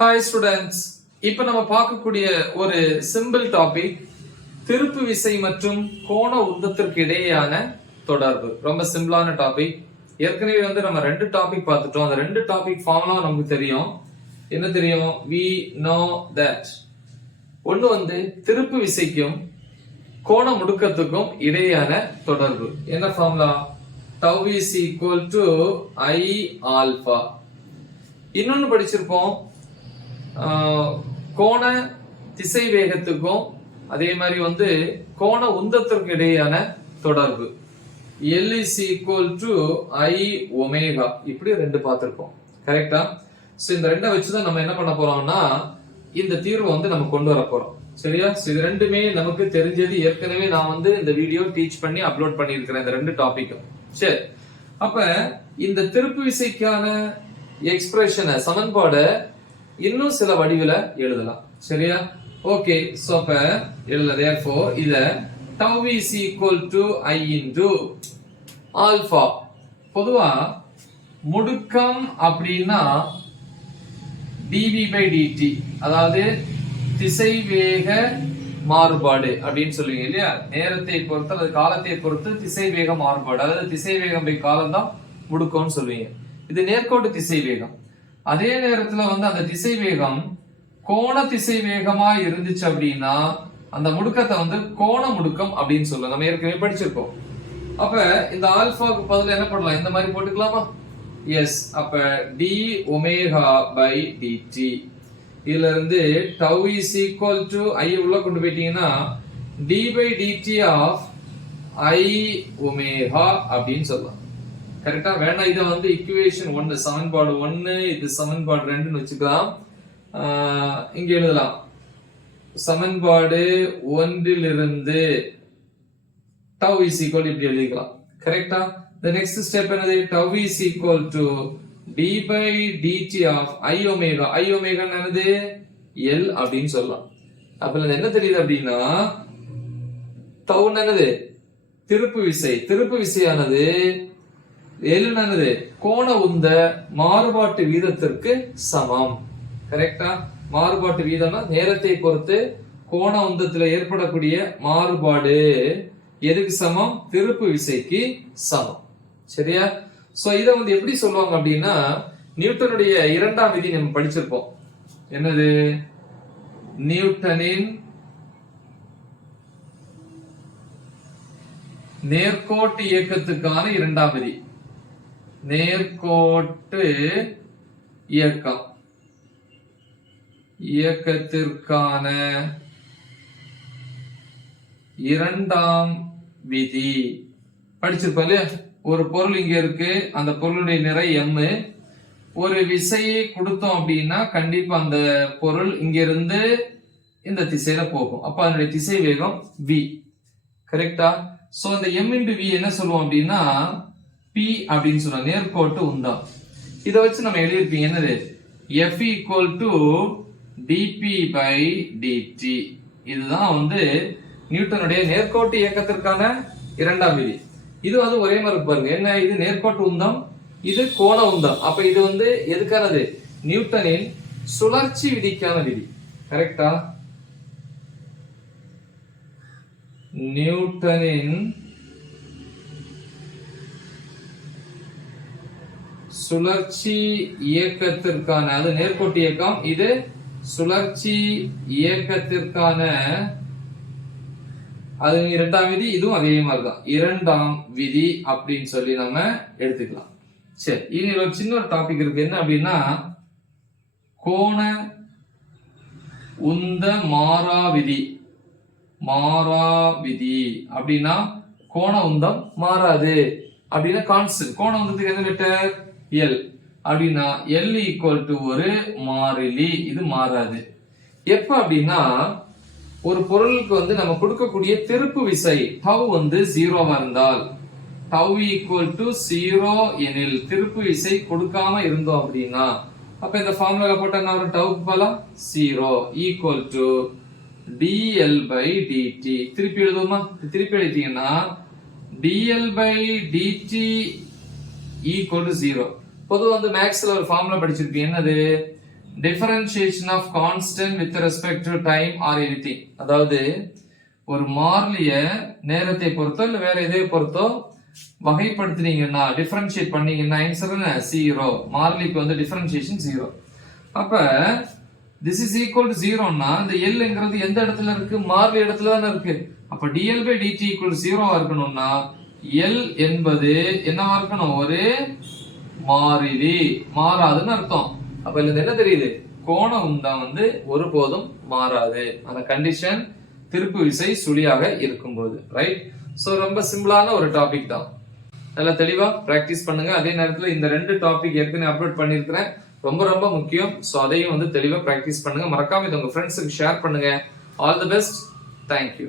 Hi students, இப்ப நம்ம பார்க்கக்கூடிய ஒரு சிம்பிள் டாபிக் திருப்பு விசை மற்றும் கோண உந்தத்திற்கு இடையேயான தொடர்பு. ரொம்ப சிம்பிளான டாபிக். ஏற்கனவே நம்ம ரெண்டு டாபிக் பார்த்துட்டோம். அந்த ரெண்டு டாபிக் ஃபார்முலா நமக்கு தெரியும். என்ன தெரியும்? we know that. ஒன்னு திருப்பு விசைக்கும் கோண முடுக்கத்துக்கும் இடையேயான தொடர்பு. என்ன formula? tau is equal to I alpha. இன்னொன்னு படிச்சிருப்போம், கோண திசை வேகத்துக்கும் அதே மாதிரி கோண உந்தத்திற்கு இடையேயான தொடர்பு L is equal to I omega. இப்படி ரெண்டு பார்த்திருப்போம். கரெக்டா? சோ இந்த ரெண்டை வச்சுதான் நம்ம என்ன பண்ண போறோம்னா இந்த தீர்வு நம்ம கொண்டு வர போறோம். சரியா? இது ரெண்டுமே நமக்கு தெரிஞ்சது. ஏற்கனவே நான் இந்த வீடியோ டீச் பண்ணி அப்லோட் பண்ணியிருக்கிறேன் இந்த ரெண்டு டாபிக்கும். சரி, அப்ப இந்த திருப்பு விசைக்கான எக்ஸ்பிரஷனை சமன்பாடு இன்னும் சில வடிவில எழுதலாம். சரியா? ஓகே, சோ அப்ப எழுத therefore இத tau is equal to I into alpha. பொதுவா முடுக்கம் அப்படின்னா dv by dt, அதாவது திசைவேக மாறுபாடு அப்படின்னு சொல்லுவீங்க இல்லையா? நேரத்தை பொறுத்து அல்லது காலத்தை பொறுத்து திசைவேக மாறுபாடு, அதாவது திசைவேகம் பை காலம் தான் முடுக்கம்னு சொல்லுவீங்க. இது நேர்கோட்டு திசை வேகம். அதே நேரத்துல அந்த திசை வேகம் கோண திசை வேகமா இருந்துச்சு அப்படின்னா அந்த முடுக்கத்தை கோண முடுக்கம் அப்படின்னு சொல்லுவோம். நம்ம ஏற்கனவே படிச்சிருக்கோம். அப்ப இந்த ஆல்பாக்கு பதிலா என்ன பண்ணலாம்? இந்த மாதிரி போட்டுக்கலாமா? எஸ். அப்ப d omega by dt, இதுல இருந்து tau is equal to I உள்ள கொண்டு போயிட்டீங்கன்னா d by dt of I omega அப்படின்னு சொல்லலாம். கரெக்டா? வேணா இதை இக்குவேஷன் 1, சமன்பாடு 1, இது சமன்பாடு 2ன்னு வச்சுக்கலாம். இங்க எழுதலாம். சமன்பாடு 1லிருந்து tau is equal இப்படி எழுதிக்கலாம். கரெக்டா? the next step என்னது? tau is equal to d by dt of I omega. I omega என்னது? L அப்படின்னு சொல்லலாம். அப்ப என்ன தெரியுது அப்படின்னா tau என்னது? திருப்பு விசை. திருப்பு விசையானது என்னது? கோண உந்த மாறுபாட்டு வீதத்திற்கு சமம். கரெக்டா? மாறுபாட்டு வீதம்னா நேரத்தை பொறுத்து கோண உந்தத்துல ஏற்படக்கூடிய மாறுபாடு எதுக்கு சமம்? திருப்பு விசைக்கு சமம். சரியா? சோ இத எப்படி சொல்லுவாங்க அப்படின்னா நியூட்டனுடைய இரண்டாம் விதி நம்ம படிச்சிருப்போம். என்னது? நியூட்டனின் நேர்கோட்டு இயக்கத்துக்கான இரண்டாம் விதி. நேர்கோட்டு இயக்கத்திற்கான இரண்டாம் விதி படிச்சிருப்போம் இல்லையா? ஒரு பொருள் இங்க இருக்கு, அந்த பொருளுடைய நிறை m. ஒரு விசையை கொடுத்தோம் அப்படின்னா கண்டிப்பா அந்த பொருள் இங்க இருந்து இந்த திசையில போகும். அப்ப அதனுடைய திசை வேகம் v. கரெக்டா? சோ அந்த m into v என்ன சொல்லுவோம் அப்படின்னா P அப்படின்னு சொல்லுவாங்க, நேர்கோட்டு உந்தம். இதை வச்சு நம்ம எழுதிருப்பீங்க என்னது? F equal to dP by dt. இதுதான் நியூட்டனுடைய நேர்கோட்டு இயக்கத்திற்கான இரண்டாம் விதி. இது ஒரே மாதிரி பாருங்க. என்ன? இது நேர்கோட்டு உந்தம், இது கோண உந்தம். அப்ப இது எதுக்கானது? நியூட்டனின் சுழற்சி விதிக்கான விதி. கரெக்டா? நியூட்டனின் சுழற்சி இயக்கத்திற்கான, அது நேர்கோட்டு இயக்கம், இது சுழற்சி இயக்கத்திற்கான அது இரண்டாம் விதி. இதுவும் அதே மாதிரிதான் இரண்டாம் விதி அப்படின்னு சொல்லி நம்ம எடுத்துக்கலாம். சரி, இனி ஒரு சின்ன ஒரு டாபிக் இருக்கு. என்ன அப்படின்னா கோண உந்த மாறா விதி. மாறா விதி அப்படின்னா கோண உந்தம் மாறாது அப்படின்னா கான்ஸ்டன்ட். கோண உந்தத்துக்கு என்ன லெட்டர்? L. அப்படின்னா L equal to ஒரு மாறிலி, இது மாறாது. எப்ப அப்படின்னா ஒரு பொருளுக்கு நம்ம கொடுக்கக்கூடிய திருப்பு விசை tau 0வா இருந்தால், tau equal to 0 எனில் திருப்பு விசை கொடுக்காம இருந்தோம் அப்படின்னா அப்ப இந்த ஃபார்முலால போட்டா என்ன வரும்? tau க்கு பதிலா 0 equal to dl by dt. திருப்பி எழுதுமா? திருப்பி எழுதிட்டீங்கன்னா dl by dt equal to 0. பொதுவா மேக்ஸ்ல ஒரு ஃபார்முலா படிச்சிருப்பீங்க. என்னது? differentiation of constant with respect to time or anything. அதாவது ஒரு மாறிலிய நேரத்தை பொறுத்தோ இல்ல வேற எதை பொறுத்தோ வகைப்படுத்தினீங்கன்னா டிஃபரன்ஷியேட் பண்ணீங்கன்னா ஆன்சர் என்ன 0. மாறிலிக்கு வந்து டிஃபரன்ஷியேஷன் 0. அப்ப this is equal to 0 னா இந்த L ங்கிறது எந்த இடத்துல இருக்கு? மாறிலி இடத்துல தான இருக்கு. அப்ப dl by dt equal to 0 ஆ இருக்கணும்னா L என்பது என்னவா இருக்கணும்? ஒரு மாறிலி, மாறாதுன்னு அர்த்தம். அப்ப இதுல என்ன தெரியுது? கோண உந்தம் வந்து ஒருபோதும் மாறாது. அந்த கண்டிஷன் திருப்பு விசை சுழியாக இருக்கும்போது, ரைட்? சோ ரொம்ப சிம்பிளான ஒரு டாபிக் தான். நல்லா தெளிவா பிராக்டிஸ் பண்ணுங்க. அதே நேரத்துல இந்த 2 டாபிக் ஏற்கனவே அப்லோட் பண்ணிருக்கிறேன், ரொம்ப ரொம்ப முக்கியம். சோ அதையும் வந்து தெளிவா பிராக்டிஸ் பண்ணுங்க. மறக்காம இதை உங்க ஃப்ரெண்ட்ஸுக்கு ஷேர் பண்ணுங்க. All the best. தேங்க்யூ.